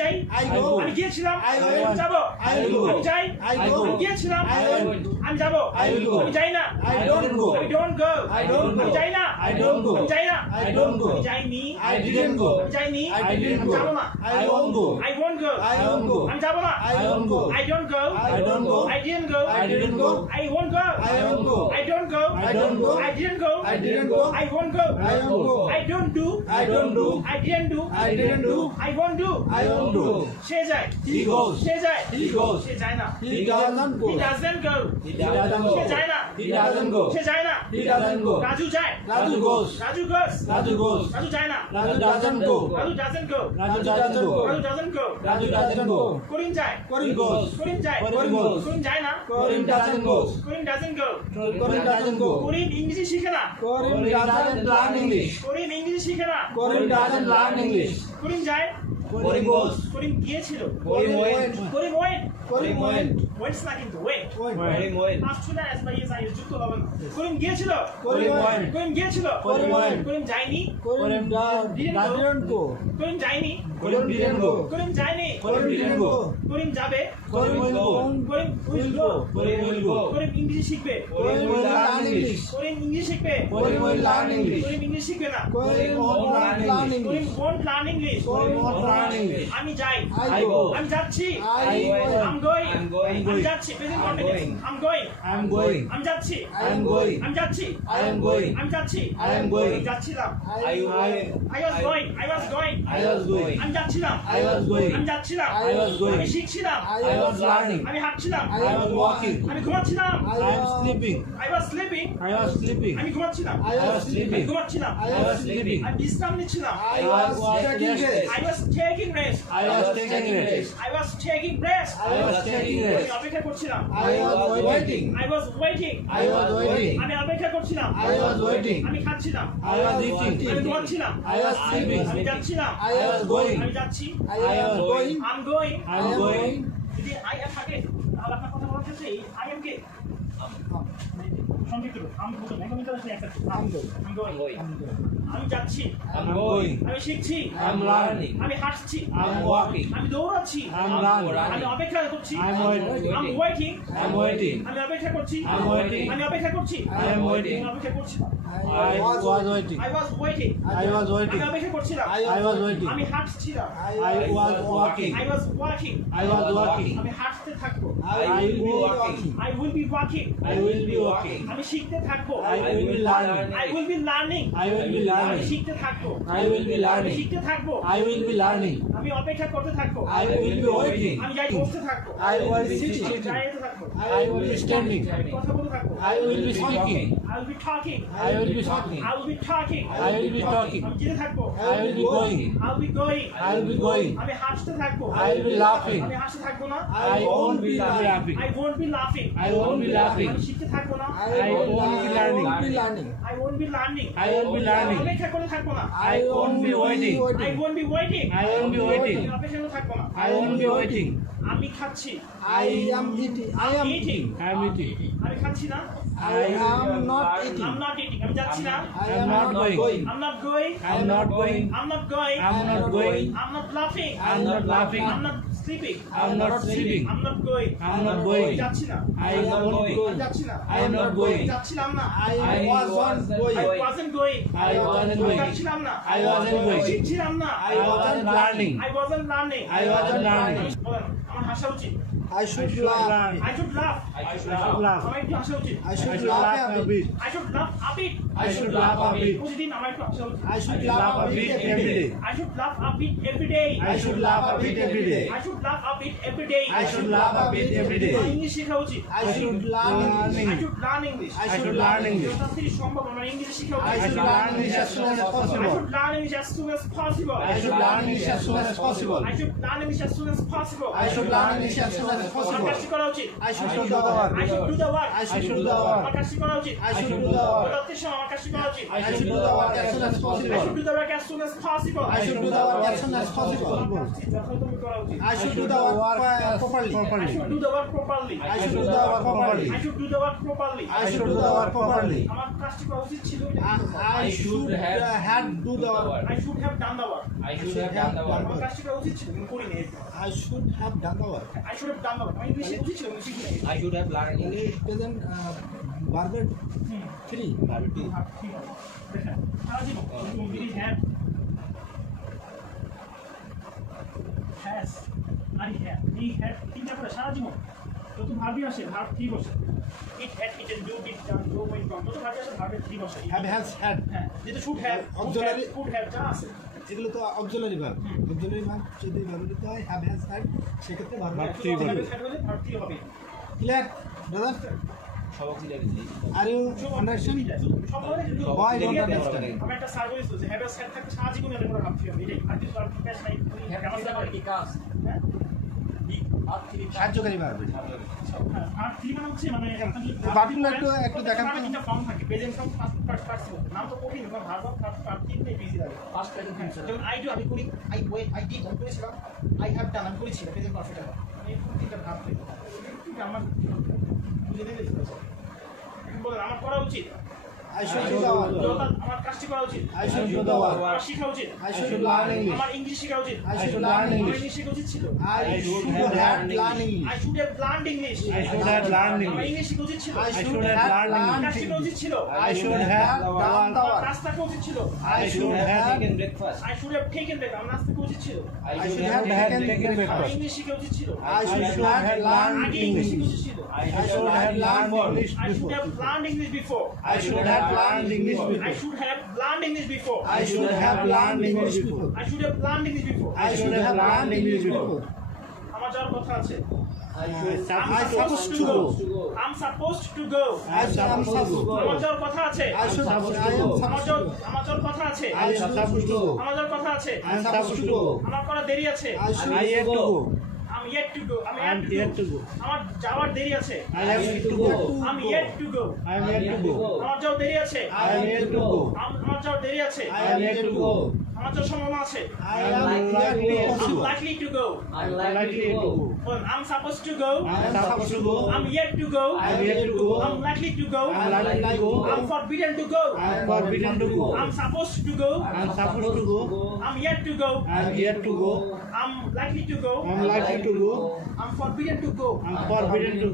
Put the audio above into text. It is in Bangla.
যাই, I go. আমি গিয়েছিলাম, I আমি went. যাব, I will go. আমি যাই, I go. আমি গিয়েছিলাম, I went. আমি যাব, I will go. আমি যাই না, I don't go. I don't go, I don't go. আমি যাই না, I don't go. আমি যাই না, I don't go. আমি যাইনি, I didn't go. আমি যাইনি, I didn't আমি go. যাব না, I won't go. I won't go, I won't go. আমি যাব না, I won't go. I don't go, I don't go. I didn't go, I didn't go. I won't go, I won't go. I don't go, I don't go. I didn't go, I didn't go. I won't go, I won't go. I don't do, I don't do. I didn't do, I didn't do. I won't do, I won't do. সে যায়, He goes. সে যায়, He goes. সে যায় না, He doesn't go. he doesn't go, He doesn't say go. যায় না, He doesn't go. সে যায় না, He doesn't go. রাজু যায়, Raju goes. Raju goes, Raju goes. Raju যায় না, Raju doesn't go. Raju doesn't go, Raju doesn't go. Raju doesn't go, Raju doesn't go. করিম যায়, Corin goes. করিম যায়, Corin goes. করিম যায় না, Corin doesn't go. Karim doesn't go, Corin doesn't go. করিম ইংরেজি শিখে না, Corin doesn't learn English. করিম ইংরেজি শিখে না, Corin doesn't learn English. করিম যায়, Corin goes. করিম গিয়েছিল, Corin went. করিম ওয়েন্ট, Corin went. ওয়েন্টস না কিন্তু ওয়েন্ট, Corin went. আসছে না এস বাই এস আই যুক্ত হবে না, করিম গিয়েছিল, Corin went. করিম গিয়েছিল, Corin went. করিম যায়নি, Corin didn't go. করিম যায়নি, Corin didn't go. করিম যায়নি, Corin didn't go. করিম যাবে, Corin will go. Karim will go, Corin will go. করিম ইংরেজি শিখবে, Corin will learn English. Karim English শিখবে, Corin will learn English. Karim English শিখবে না, Corin won't learn English. Karim won't learn English, Corin won't learn English. আমি যাই, I go. আমি যাচ্ছি, I went. I'm going, I'm going. আমি যাচ্ছি, present I'm continuous, going. I'm going, I'm going. আমি যাচ্ছি, I am going. আমি যাচ্ছি, I am going. আমি যাচ্ছি, I am going. আমি যাচ্ছিলাম, I I was going, I was going, I was going. আমি যাচ্ছিলাম, I was going. আমি যাচ্ছিলাম, I was going. আমি শিখছিলাম, I was learning. আমি হাঁটছিলাম, I was walking. আমি ঘুমাচ্ছিলাম, I am sleeping. I was sleeping, I was sleeping. আমি ঘুমাচ্ছিলাম, I was sleeping. আমি ঘুমাচ্ছিলাম, I was sleeping. আমি বিশ্রাম নিচ্ছিলাম, I was taking rest. I was taking rest, I was taking rest. I was taking rest, I was taking আমি rest. অপেক্ষা করছিলাম, I was waiting. I was waiting, I was waiting. আমি অপেক্ষা করছিলাম, I was waiting. আমি খাচ্ছিলাম, I was eating. আমি ঘুমাচ্ছিলাম, I was sleeping. আমি যাচ্ছিলাম, I was going. আমি যাচ্ছি, I was going. I'm going, I am going. যদি I am থাকে তাহলে আপনার কথা বলার ক্ষেত্রে I am কে সংক্ষিপ্ত রূপ আমি বলতে একদম ইন্টারেস্ট নেই একটা I'm going, আমি যাচ্ছি, I'm going. আমি শিখছি, I'm learning. আমি হাঁটছি, I'm walking. আমি দৌড়াচ্ছি, I'm running. আমি অপেক্ষা করছি, I'm waiting. I'm waiting, I'm waiting. আমি অপেক্ষা করছি, I'm waiting. আমি অপেক্ষা করছি, I am waiting. আমি অপেক্ষা করছি, I was waiting. I was waiting, I was আমি waiting. অপেক্ষা করছিলাম, I was waiting. আমি হাঁটছিলাম, I was walking. I was walking, I was walking. আমি হাঁটতে থাকবো, I will be walking. I will be walking, I will be walking. আমি শিখতে থাকবো, I will be learning. I will be learning, I will be আমি learning. শিখতে থাকবো, I will be আমি learning. শিখতে থাকবো, I will be learning. আমি অপেক্ষা করতে থাকবো, I will be waiting. আমি যাই বসতে থাকবো, I will be sitting. যাইতে থাকবো, I will be standing. আমি কথা বলতে থাকবো, I will be speaking. I will be talking, I will be talking. I will be talking, I will be talking. আমি যেতে থাকবো, I will be going. I will be going, I will be going. আমি হাসতে থাকবো, I will be laughing. আমি হাসতে থাকবো না, I won't be laughing. I won't be laughing, I won't be laughing. আমি শিখতে থাকবো না, I won't be learning. I won't be learning, I won't be learning. অপেক্ষা করে থাকবো না, I won't be waiting. I won't be waiting, I won't be waiting. আমি অপেক্ষা করে থাকবো না, I won't be waiting. আমি খাচ্ছি, I am eating. I am eating. I am eating. আমি খাচ্ছি না, I am not eating. I'm not eating, আমি যাচ্ছি না, I am not going. I'm not going, I am not going. I'm not going, I am not going. I'm not laughing, I am not laughing. I'm not sleeping, I am not sleeping. I'm not going, I am not going. যাচ্ছি না, I am not আমি going. যাচ্ছি না, I am not going. যাচ্ছিলাম না, I wasn't going. I wasn't going, I wasn't going. যাচ্ছিলাম না, I wasn't going. শিখছিলাম না, I wasn't learning. I wasn't learning, I wasn't learning. বলেন, আমার হাসা উচিত, I should laugh. I should laugh, I should laugh. আমার একটু হাসা উচিত, I should laugh a bit. I should laugh a bit, I should laugh a bit. প্রতিদিন আমার একটু হাসা উচিত, I should laugh a bit every day. I should laugh a bit every day, I should laugh a bit every day. I should laugh a bit every day, I should laugh a bit every day. English শেখা উচিত, I should learn I English. should learn English, I should learn English. যত তাড়াতাড়ি সম্ভব আমার ইংলিশ শেখা I উচিত, should learn English as soon as I possible. should learn English as soon as possible, I should learn English as soon as possible. I should learn English as soon as possible, I should learn English as soon as as আমার possible. কাজটি করা উচিত। I should do the work. I should do the work। I should do the work. আমার কাজটি করা উচিত। I should do the work. পরবর্তী সময় আমার কাজটি করা উচিত। I should do the work as soon as I should possible. do the work as soon as possible। I should do the work as soon as আমার possible. কাজটি যথাযথভাবে করা উচিত। I should do the work properly. I should do the work properly। I should do the work properly. I should do the work properly। I should do the work properly. আমার কাজটি করা উচিত ছিল। I should had do the work. I should have done the work। I should have done the আমার work. কাজটি করা উচিত ছিল, আমি করিনি। I should have done the work. I should have done the work। আমি ইংলিশে উচিত ছিল, আমি শিখিনি। I should have learned In English. present verb 3. Verb 2. ঠিক আছে। দেখেন, সারা জীবন তুমি have has আর have এই have তিনটা করে সারা জীবন যত ভার্বই আসে ভার্ব 3 বসে। it had eaten do did done go went gone যত ভার্বই আসে ভার্বের 3 বসে। Have has had. হ্যাঁ, যেটা should have Auxiliary- could have যা আছে এগুলো তো অক্সিলারি ভার্ব। অক্সিলারি ভার্ব যদি ব্যবহৃত হয় হ্যাভ হ্যাজ হ্যাড সেক্ষেত্রে ভার্ব শুধু 3 বলবে। have হলে ভার্ব 3 হবে। Clear brother? সব auxiliary নেই। Are you understand? সব ধরনের কিন্তু Why don't এরিয়াতে understand? আমি একটা সার্ভে দিয়েছি যে have a set থাকে সারা জীবনে এর উপর ভাবতে হবে এটাই আর কিছু আর ক্যাশ নাই কেমন যাবে বিকাশ। হ্যাঁ সাহায্যকারী ভার্ব। হ্যাঁ, আর 3 মানে হচ্ছে মানে আপনি যদি বাকিগুলো একটু দেখান তো। একটা ফর্ম থাকে প্রেজেন্ট ফর্ম ফার্স্ট পার্টিসিপল নাম তো কঠিন কারণ ভার্ব ফার্স্ট তিনটে বিজি লাগে Past present future. যেমন আই ডু আমি করি আই ওয়েট আই ডিড আমি করেছিলাম আই হ্যাভ ডান আমি করেছিলাম প্রেজেন্ট পারফেক্ট হবে এই তিনটা ভার্ব থাকে ঠিক আমার বুঝে নিয়ে গেছে বলেন আমার করা উচিত I should do the work. আমার কাজটি করা উচিত I should do the work. আমার শেখা উচিত I should learn English. আমার ইংলিশ শেখা উচিত I should learn আমার English. ইংলিশ শেখা উচিত ছিল I should have learned English. I should have learned English I should have learned আমার English. ইংলিশ শেখা উচিত ছিল I should have learned আমার English. কাজ শেখা উচিত ছিল I should have done the আমার work. নাস্তা করা উচিত ছিল I should have taken breakfast. I should have taken break আমার নাস্তা করা উচিত ছিল I should have taken আমার breakfast. ইংলিশ শেখা উচিত ছিল I should have learned আগে ইংলিশ শেখা English. উচিত ছিল I should have learned English I should before. have learned English before I should have learned English I before. should have learned English before I should have learned English before. I should have learned English before I should have learned English before. আমার যাওয়ার কথা আছে I'm supposed to go. I'm supposed to go I'm supposed to আমার go. যাওয়ার কথা আছে I am supposed to go. আমার যাওয়ার কথা আছে I am supposed to go. আমার যাওয়ার কথা আছে I am supposed to go. আমার করা দেরি আছে I should yet to go. I'm yet to go I am yet to go. আমার যাওয়ার দেরি আছে I have to go. I'm yet to go I am yet to go. আমার যাওয়ার দেরি আছে I am yet to go. আমার যাওয়ার দেরি আছে I am yet to go. আমার যাওয়ার সম্ভাবনা আছে I am likely I'm possible. likely to go Likely to go. বলুন, I'm supposed to go I am supposed to go. I'm yet to go I am yet to go. I'm likely to go I am likely to go. I'm forbidden to go I am forbidden to go. I'm supposed to go I am supposed to go. I'm yet to go I am yet to go. I'm likely to go I am likely to go. I'm forbidden to go I am forbidden to go.